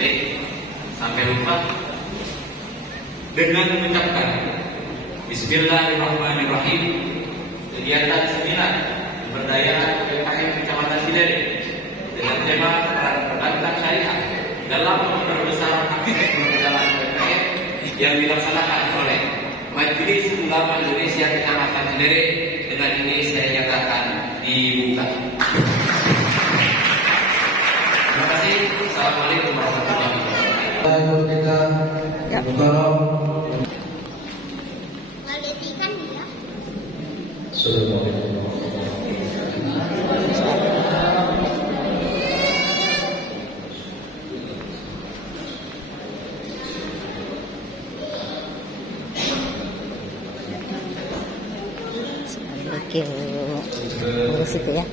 Baik, sampai lupa dengan mengucapkan Bismillahirrahmanirrahim. Kegiatan seminar pemberdayaan UMKM Kecamatan Cinere dengan tema peran perbankan syariah dalam memperbesar akses permodalan UMKM yang dilaksanakan oleh Majelis Ulama Indonesia Kecamatan Cinere. Dengan ini saya nyatakan dibuka. Terima kasih. Assalamualaikum warahmatullahi wabarakatuh. Oke, urus itu ya.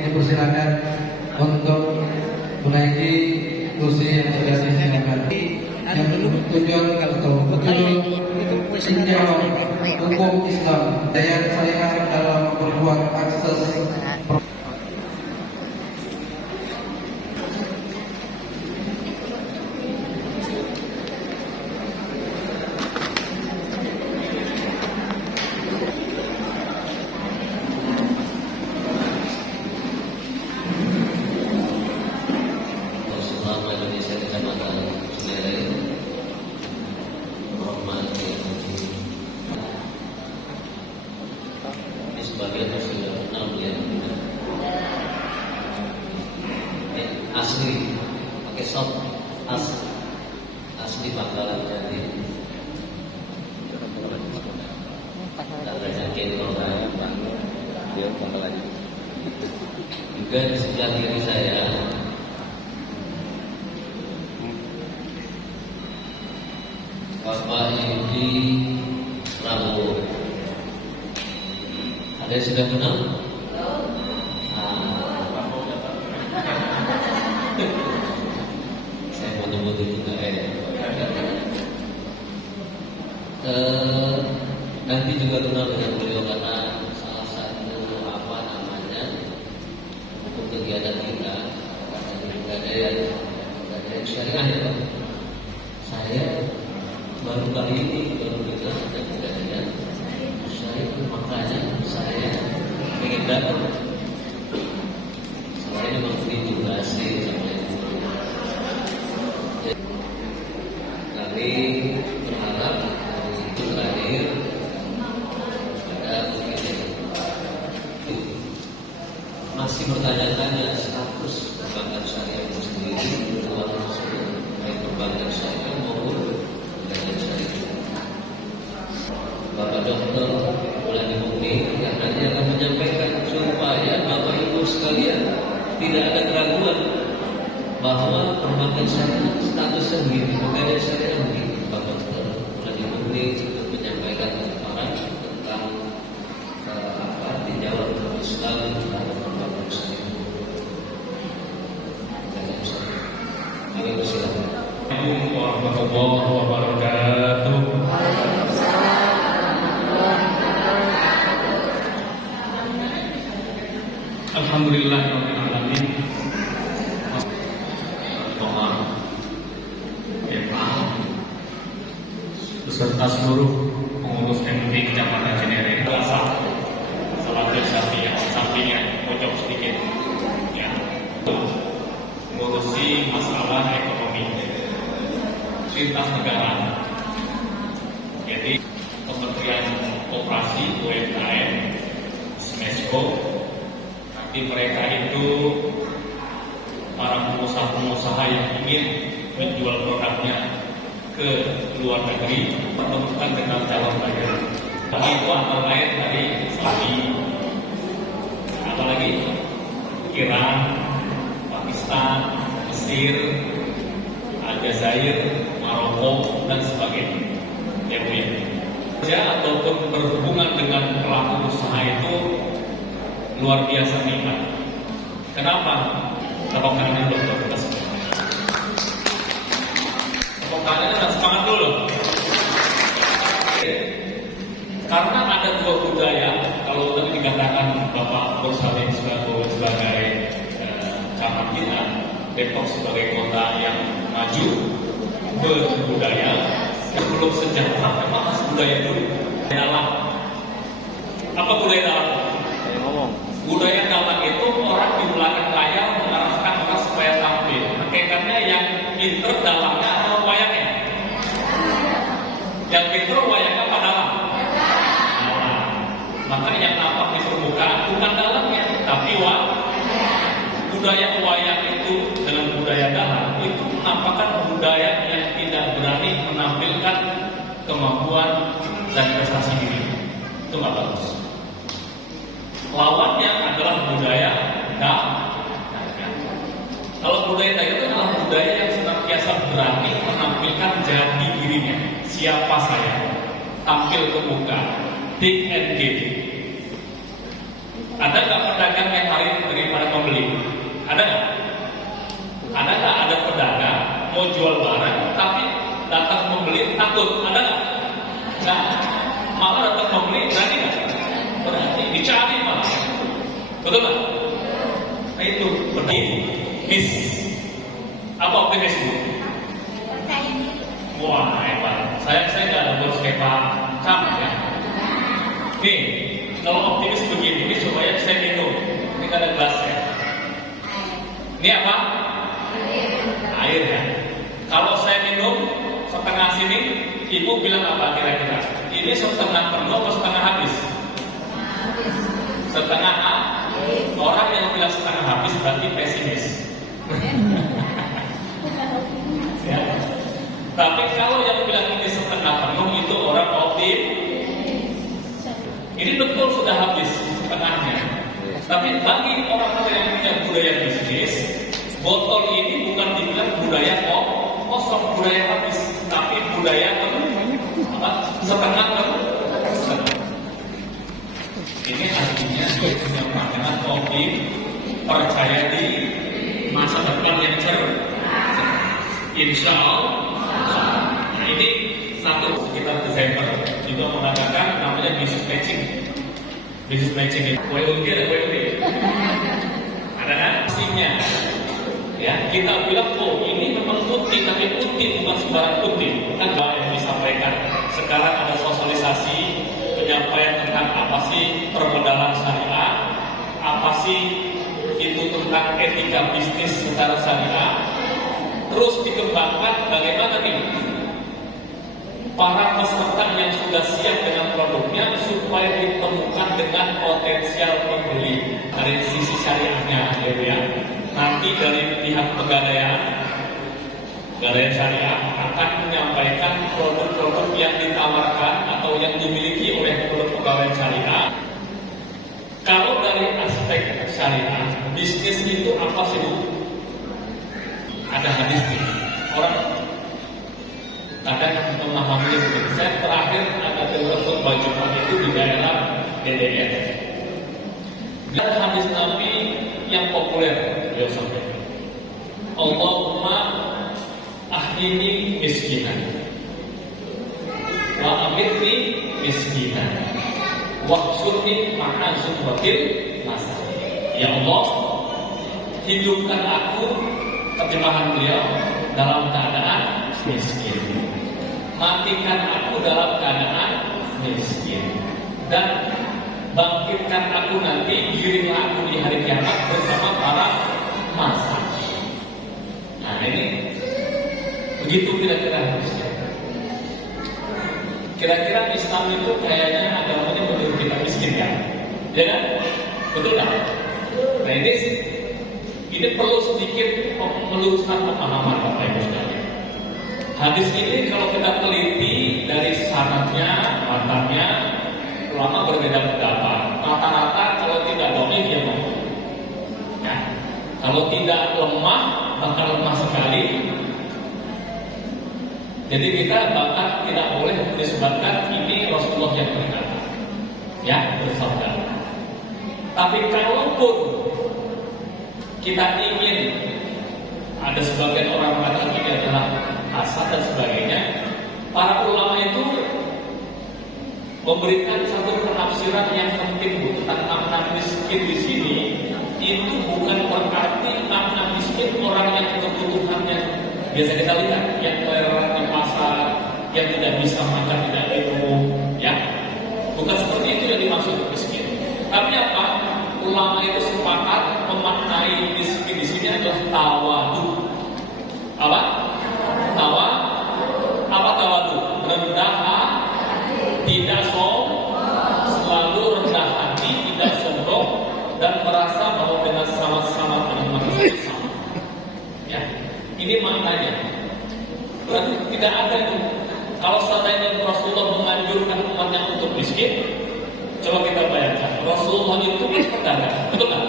Dipersilakan untuk menaiki kursi yang sudah disediakan. Yang tujuan atau tinjauan hukum Islam daya syariah dalam memperkuat akses sebagian sudah kenal ya. Asli pakai sop asli Bangkalan jadi katanya orang dia Bangkalan juga di sebelah kiri saya Bapak Yudi Prabowo. Ada yang sudah kenal? Saya mau nyebut itu nanti juga kenal dengan beliau karena salah satu untuk kegiatan kita pegadaian syariah ya Pak. Saya baru kali ini kenal dengan pegadaian syariah, makanya saya ingin datang. Saya memang diintimidasi sama itu. Kami berharap itu terakhir ada begini. Masih bertanya-tanya status perbankan syariah itu sendiri, baik perbankan syariah maupun perbankan syariah. Bapak Dokter Ulani Mukni yang nanti akan menyampaikan supaya Bapak Ibu sekalian tidak ada keraguan bahwa perbankan syariah statusnya begini, pegadaian syariah begini. Bapak Dokter Ulani Mukni untuk menyampaikan keterangan tentang tinjauan Islam terhadap perbankan syariah. Kami persilakan. Assalamualaikum warahmatullahi wabarakatuh. Alhamdulillahirabbil alamin. Beserta seluruh pengurus MUI Kecamatan Cinere. Salam sampingnya pojok sedikit. Ya. Expo. Nanti mereka itu para pengusaha-pengusaha yang ingin menjual produknya ke luar negeri menentukan dengan calon buyer. Itu antara lain dari Saudi, apalagi Iran, Pakistan, Mesir, Aljazair, Maroko, dan sebagainya. Ya Bu ya. Kerja ataupun berhubungan dengan pelaku usaha itu luar biasa nikmat. Kenapa? Tepuk tangan dulu buat kita semua. Tepuk tangan dan semangat dulu. Karena ada dua budaya, kalau tadi dikatakan Bapak Bursalim sebagai camat kita, Depok sebagai kota yang maju, berbudaya, sebelum sejarah memang harus budaya dulu. Dalam apa budaya dalam? Budaya dalam itu orang di belakang layar mengarahkan orang supaya tampil. Hakikatnya yang pinter dalamnya atau wayangnya? Yang pinter wayangnya apa dalam? Maka yang nampak di permukaan bukan dalamnya, tapi budaya wayang itu dengan budaya dalam itu menampakkan budaya yang tidak berani menampilkan kemampuan dan prestasi diri. Itu nggak bagus. Lawannya adalah budaya dagang. Kalau budaya dagang itu adalah budaya yang senantiasa berani menampilkan jati dirinya. Siapa saya? Tampil ke muka. Take and give. Ada nggak pedagang yang lari daripada pembeli? Ada nggak? Ada nggak ada pedagang mau jual barang tapi datang pembeli takut? Ada nggak? Nggak. Malah datang pembeli berani nggak? Berani. Dicari malah. Betul nggak? Nah itu optimis. Apa optimis Bu? Wah hebat. Saya nggak ada bos kayak Pak Camat ya. Nih, kalau optimis begini, ini coba ya saya minum. Ini kan ada gelasnya. Ini apa? Air ya. Kalau saya minum setengah sini, ibu bilang apa kira-kira? Ini setengah penuh atau setengah habis? Setengah habis. Orang yang bilang setengah habis berarti pesimis. Ya. Tapi kalau yang bilang ini setengah penuh itu orang optimis. Ini betul sudah habis setengahnya. Tapi bagi orang-orang yang punya budaya bisnis, botol ini bukan dibilang budaya kosong, budaya habis, tapi budaya setengah penuh. Ini artinya dia punya pandangan optimis, percaya di masa depan yang cerah. Insya Allah. Nah, ini satu sekitar Desember juga mengatakan namanya business matching. Business matching itu WUD ada WUD. Ada kan? Pastinya. Ya, kita bilang ini memang putih, tapi putih bukan sembarang putih. Kan yang disampaikan. Sekarang ada sosialisasi penyampaian tentang apa sih permodalan syariah, apa sih itu tentang etika bisnis secara syariah. Terus dikembangkan bagaimana nih para peserta yang sudah siap dengan produknya supaya ditemukan dengan potensial pembeli dari sisi syariahnya, ya. Nanti dari pihak pegadaian syariah akan menyampaikan produk-produk yang ditawarkan atau yang dimiliki oleh pegawai syariah. Kalau dari aspek syariah, bisnis itu apa sih Bu? Ada hadis nih, orang kadang memahami begini. Saya terakhir ada dengar khutbah Jumat itu di daerah DDR. Ada hadis Nabi yang populer, beliau sampaikan. Allahumma ahyini miskinan, wa amitni miskinan, wahsyurni ma'a zumratil masakin. Ya Allah, hidupkan aku, terjemahan beliau, dalam keadaan miskin. Matikan aku dalam keadaan miskin. Dan bangkitkan aku nanti, giringlah aku di hari kiamat bersama para masakin. Nah ini begitu kira-kira harusnya. Kira-kira Islam itu kayaknya agamanya menurut kita miskin kan? Ya kan? Betul nggak? Nah ini perlu sedikit meluruskan pemahaman Bapak Ibu sekalian. Hadis ini kalau kita teliti dari sanadnya, matanya, ulama berbeda pendapat. Rata-rata kalau tidak dhaif ya ngomong. Ya. Kalau tidak lemah, bahkan lemah sekali. Jadi kita bahkan tidak boleh disebutkan ini Rasulullah yang berkata, ya bersabda. Tapi kalaupun kita ingin, ada sebagian orang mengatakan ini adalah asal dan sebagainya, para ulama itu memberikan satu penafsiran yang penting tentang makna miskin di sini. Itu bukan berarti makna miskin orang yang kebutuhannya biasa kita lihat, yang keleran di pasar, yang tidak bisa makan, tidak minum, ya. Bukan seperti itu yang dimaksud miskin. Tapi apa? Ulama itu sepakat memaknai miskin di sini adalah tawadu. Apa? Apa tawadu? Rendah hati, tidak sombong, selalu rendah hati, tidak sombong, dan merasa bahwa dengan sama-sama dengan manusia sama. Ya, ini maknanya. Berarti tidak ada itu. Kalau seandainya Rasulullah menganjurkan umatnya untuk miskin, coba kita bayangkan, Rasulullah itu kan pedagang, betul nggak?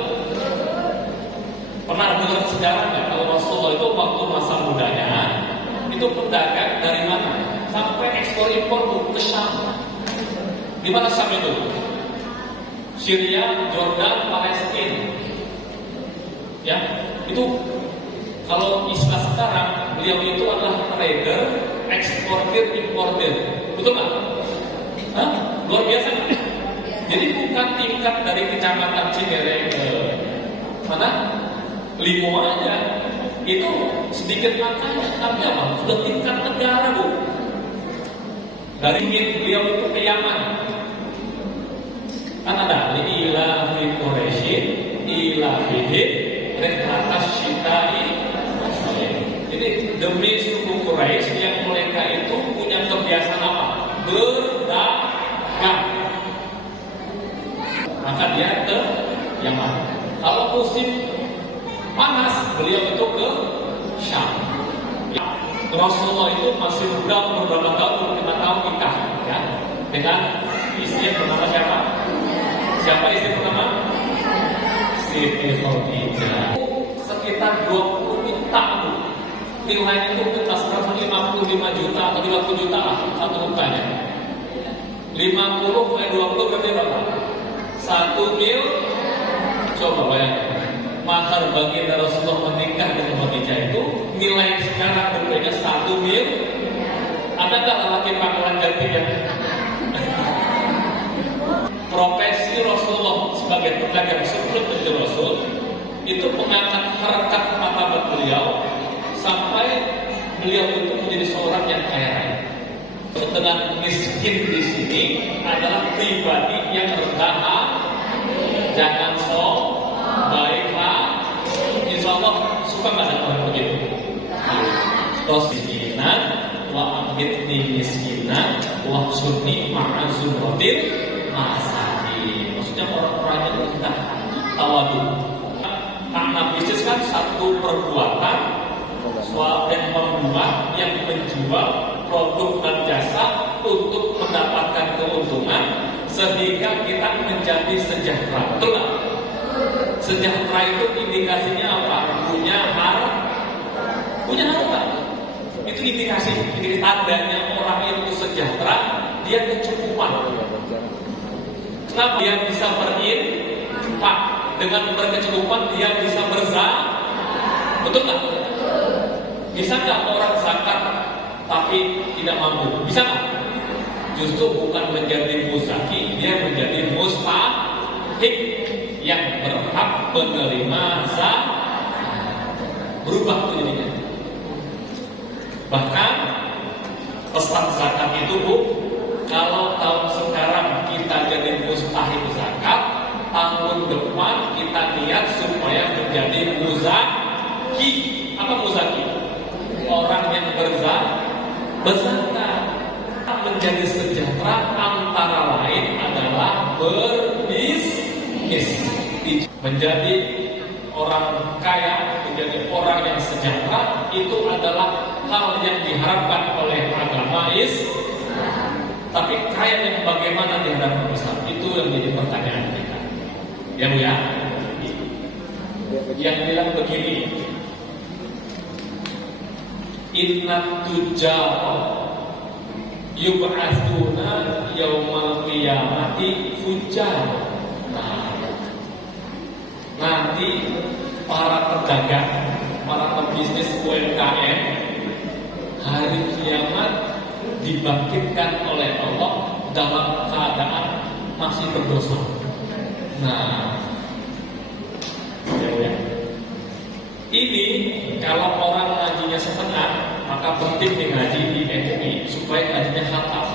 Pernah dengar sejarah nggak? Kalau Rasulullah itu waktu masa mudanya itu pedagang dari mana? Sampai ekspor impor ke Syam. Di mana Syam itu? Syria, Jordan, Palestina. Ya, itu kalau istilah sekarang beliau itu adalah trader, eksportir, importir. Betul nggak? Luar biasa nggak? Jadi bukan tingkat dari kecamatan Cinere ke mana? Limo aja. Itu sedikit angkanya, tapi apa? Sudah tingkat negara, Bu. Dari beliau itu ke Yaman. Kan ada ila fi Quraisyin ila fihi rihlatas syita'i. Jadi demi suku Quraisy yang mereka itu punya kebiasaan apa? Berdagang. Maka dia ke Yaman. Kalau musim panas, beliau itu ke Syam. Ya. Rasulullah itu masih muda, umur berapa tahun? 5 tahun nikah, ya, dengan istri yang bernama siapa? Siapa istri pertama? Siti Khadijah. Sekitar 20 tahun. Nilainya itu kita sekarang 55 juta atau 50 juta lah satu ukanya. 50 kali 20 berarti berapa? 1 mil. Coba bayangkan. Mahar baginda Rasulullah menikah dengan Khadijah itu nilai sekarang berbeda 1 mil. Adakah lelaki panggilan ganti yang profesi Rasulullah sebagai pedagang sebelum menjadi Rasul itu mengangkat harkat martabat beliau sampai beliau itu menjadi seorang yang kaya raya. Dengan miskin di sini adalah pribadi yang rendah hati, jangan sombong, baiklah. Insya Allah suka nggak ada orang begitu. Tosinan wa amitni miskinan wa sunni ma'azumrotil masakin. Maksudnya orang-orang yang rendah tawadu. Makna bisnis kan satu perbuatan yang membuat, yang menjual produk dan jasa untuk mendapatkan keuntungan sehingga kita menjadi sejahtera. Betul nggak? Sejahtera itu indikasinya apa? Punya harta. Itu indikasi. Jadi tandanya orang itu sejahtera, dia kecukupan. Kenapa dia bisa berinfak? Dengan berkecukupan dia bisa berzakat. Betul nggak? Bisa nggak orang zakat tapi tidak mampu? Bisa nggak? Justru bukan menjadi muzaki, dia menjadi mustahik yang berhak menerima zakat. Berubah tuh jadinya. Bahkan pesan zakat itu, Bu, kalau tahun sekarang kita jadi mustahik zakat, tahun depan kita niat supaya menjadi muzaki. Apa muzaki? Orang yang berzakat. Menjadi sejahtera antara lain adalah berbisnis. menjadi orang kaya, menjadi orang yang sejahtera, itu adalah hal yang diharapkan oleh agama Islam. Tapi kaya yang bagaimana di hadapan Islam, itu yang jadi pertanyaan kita. Ya Bu ya. Yang bilang begini, inna tujara yub'atsuna yaumal qiyamati fujjar. Nanti para pedagang, para pebisnis UMKM hari kiamat dibangkitkan oleh Allah dalam keadaan masih berdosa. Nah, ya. Ini kalau orang ngajinya setengah, maka penting nih ngaji di MUI supaya ngajinya khatam.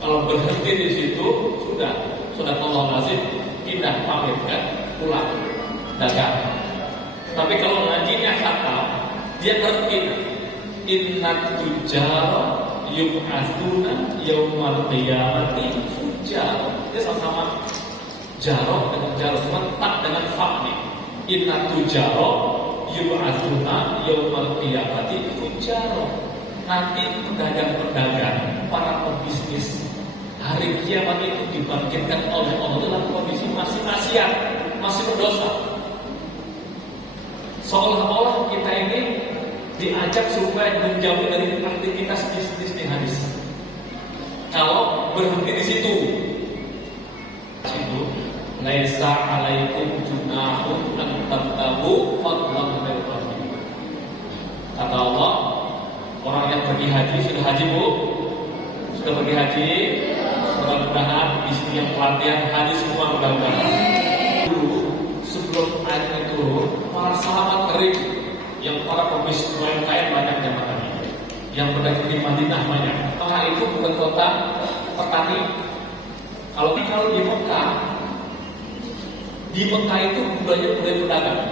Kalau berhenti di situ sudah Allah lazim pindah pamit kan, pulang dagang. Tapi kalau ngajinya khatam, dia ngerti inna tujara yub'atsuna yaumal qiyamati fujjar. Dia sama-sama jarok dengan jarok, cuma tak dengan fa nih. Inna tujara yub'atsuna yaumal qiyamati fujjar. Nanti pedagang-pedagang, para pebisnis hari kiamat itu dibangkitkan oleh Allah dalam kondisi masih maksiat, masih berdosa. Seolah-olah kita ini diajak supaya menjauh dari aktivitas bisnis di hadis. Kalau berhenti di situ, laisa alaikum junahun an tabtagu fadlan min rabbikum. Kata Allah, orang yang pergi haji, sudah haji Bu? Sudah pergi haji? Mudah-mudahan istri yang pelatihan haji semua mudah-mudahan. Dulu sebelum ayat itu para sahabat kering, yang para pebisnis UMKM banyak jamaah yang berdagang di Madinah banyak. Maka itu bukan kota petani. Kalau di Mekah itu budaya pedagang.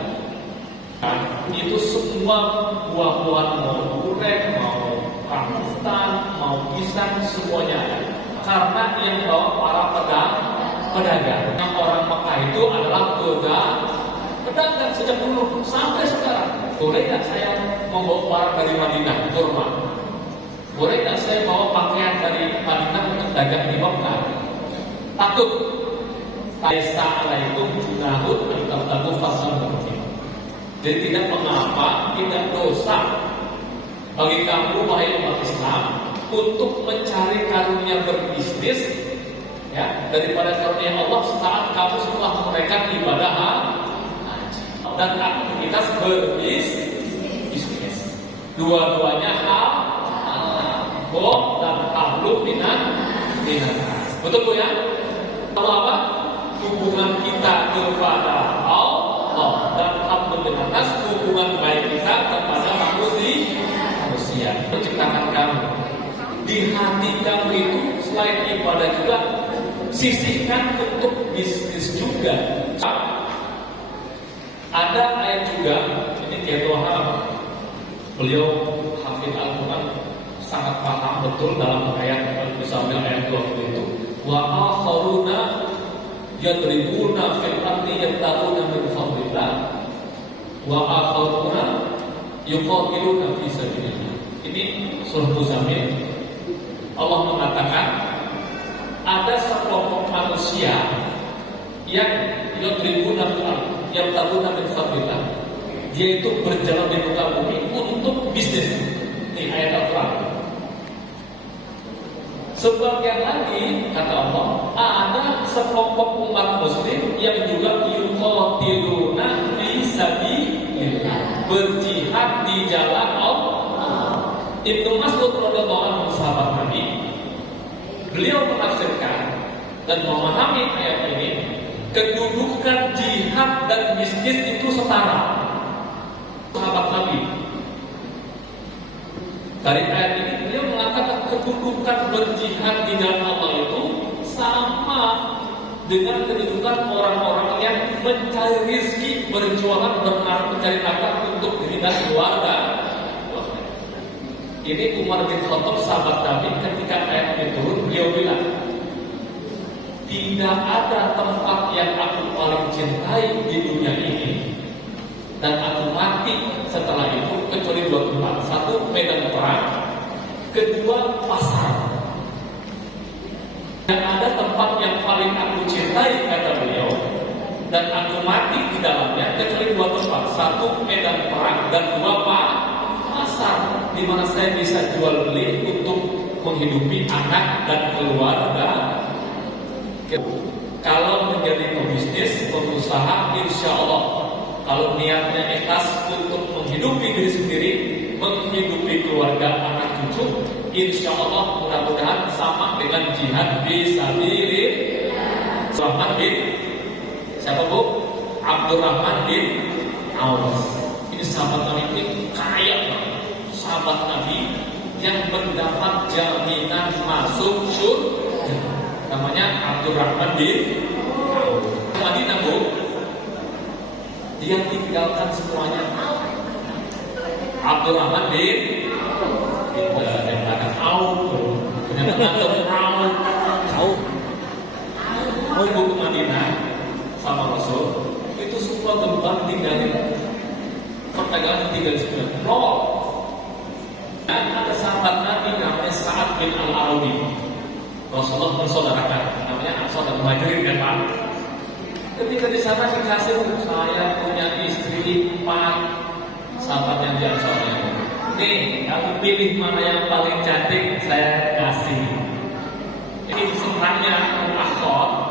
Itu semua buah-buahan, mau durian, mau rambutan, mau pisang, semuanya ada. Karena yang bawa para pedagang. Yang orang Mekah itu adalah pedagang sejak dulu sampai sekarang. Boleh nggak saya membawa barang dari Madinah, kurma? Boleh nggak saya bawa pakaian dari Madinah untuk dagang di Mekah? Takut. Laisa alaikum junahun an tabtagu fadlan min rabbikum. Jadi tidak mengapa, tidak dosa bagi kamu wahai umat Islam untuk mencari karunia berbisnis, ya, daripada karunia Allah saat kamu setelah menunaikan ibadah haji dan aktivitas berbisnis. Dua-duanya halal dan halu minan. Betul Bu ya? Kalau apa? Hubungan kita kepada Allah dan alhamdulillah hubungan baik kita kepada manusia menciptakan kamu. Di hati kamu itu selain ibadah juga sisihkan untuk bisnis juga. Ada ayat juga, ini Kiai Wahab, beliau hafid Al-Quran, sangat paham betul dalam ayat misalnya ayat 20 itu. Wa akharuna yadribuna fil ardi yabtaguna min fadlillah wa akharuna yuqatiluna fi sabilillah. Ini surah Muzammil. Allah mengatakan ada sekelompok manusia yang yadribuna fil ardi yabtaguna min fadlillah. Dia itu berjalan di muka bumi untuk bisnis. Ini ayat Al-Quran. Sebagian lagi kata Allah, ada sekelompok umat muslim yang juga yuqatiluna fi sabilillah, berjihad di jalan Allah. Ibnu Mas'ud radhiyallahu anhu sahabat Nabi, beliau menafsirkan dan memahami ayat ini, kedudukan jihad dan bisnis itu setara. Sahabat Nabi dari ayat ini beliau mengatakan kedudukan berjihad di jalan Allah itu sama dengan kedudukan orang-orang yang mencari rezeki, berjualan, mencari nafkah untuk diri dan keluarga. Ini Umar bin Khattab sahabat Nabi ketika ayat ini turun, beliau bilang, tidak ada tempat yang aku paling cintai di dunia ini dan aku mati setelah itu kecuali dua tempat. Satu, medan perang. Kedua, pasar. Dan ada tempat yang paling aku cintai, kata beliau, dan aku mati di dalamnya kecuali dua tempat. Satu, medan perang, dan dua, pasar, di mana saya bisa jual beli untuk menghidupi anak dan keluarga. Kalau menjadi pebisnis, pengusaha, insya Allah, kalau niatnya ikhlas untuk menghidupi diri sendiri, menghidupi keluarga, anak cucu, insya Allah mudah-mudahan sama dengan jihad fisabilillah. Abdurrahman bin siapa bu? Abdurrahman bin Auf. Ini sahabat Nabi, ini kaya banget. Sahabat Nabi yang mendapat jaminan masuk surga. Namanya Abdurrahman bin Auf. Madinah bu, dia tinggalkan semuanya. Abdurrahman bin Auf, Auf ke Madinah sama Rasul itu semua tempat tinggalin, perdagangan tinggal di sana. Dan ada sahabat Nabi namanya Sa'ad bin Al-Arabi. Rasulullah bersaudarakan, namanya Ansar dan Muhajirin kan Pak. Ketika di sana dikasih, saya punya istri 4, sahabat yang di Ansarnya. Nih, kamu pilih mana yang paling cantik, saya kasih. Ini senangnya Akhor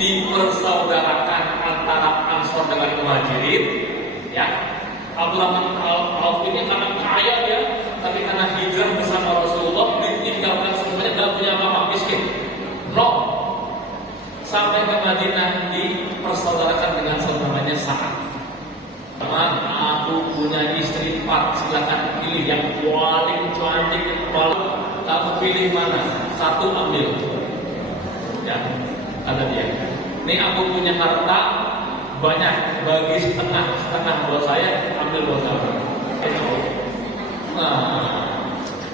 dipersaudarakan antara Ansar dengan Muhajirin, ya. Abdurrahman Auf ini karena kaya ya, tapi karena hijrah bersama Rasulullah ditinggalkan semuanya, tidak punya apa-apa, miskin. Sampai ke Madinah dipersaudarakan dengan saudaranya Sa'ad. Teman, aku punya istri 4, silakan pilih yang paling cantik, kamu pilih mana? 1 ambil. Ya, kata dia. Ini aku punya harta banyak, bagi setengah buat saya, ambil buat kamu. Nah,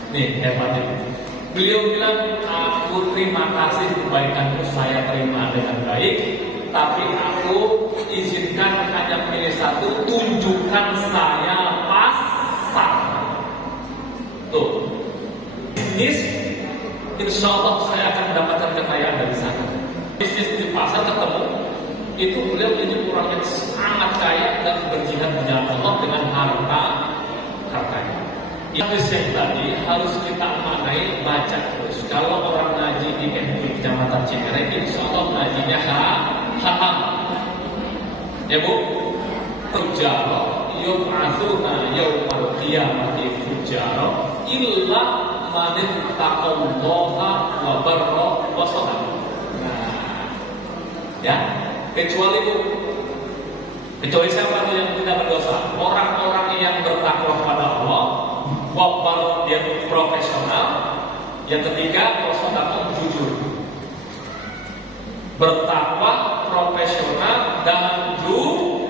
nih hebatnya. Beliau bilang, aku terima kasih kebaikanmu, saya terima dengan baik, tapi aku izinkan hanya pilih 1, tunjukkan saya pasar. Tuh, bisnis, insya Allah saya akan mendapatkan kekayaan dari sana. Bisnis di pasar ketemu, itu beliau menjadi orang yang sangat kaya dan berjihad di jalan Allah dengan hartanya. Hadis yang tadi harus kita maknai, baca terus. Kalau orang ngaji di MUI Kecamatan Cikarang, insya Allah ngajinya hafal. Ya bu, fujaro yub'atsuna yaumal qiyamati fujaro illa man ittaqallaha wa barra wa shadaqa. Nah, ya, kecuali siapa tuh yang tidak berdosa? Orang-orang yang bertakwa kepada Allah, wabar dia profesional. Yang ketiga, wasodaqah, jujur. Bertakwa, profesional, dan jujur.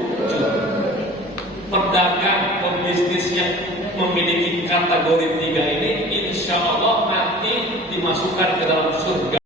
Pedagang, pebisnis yang memiliki kategori 3 ini, insya Allah nanti dimasukkan ke dalam surga.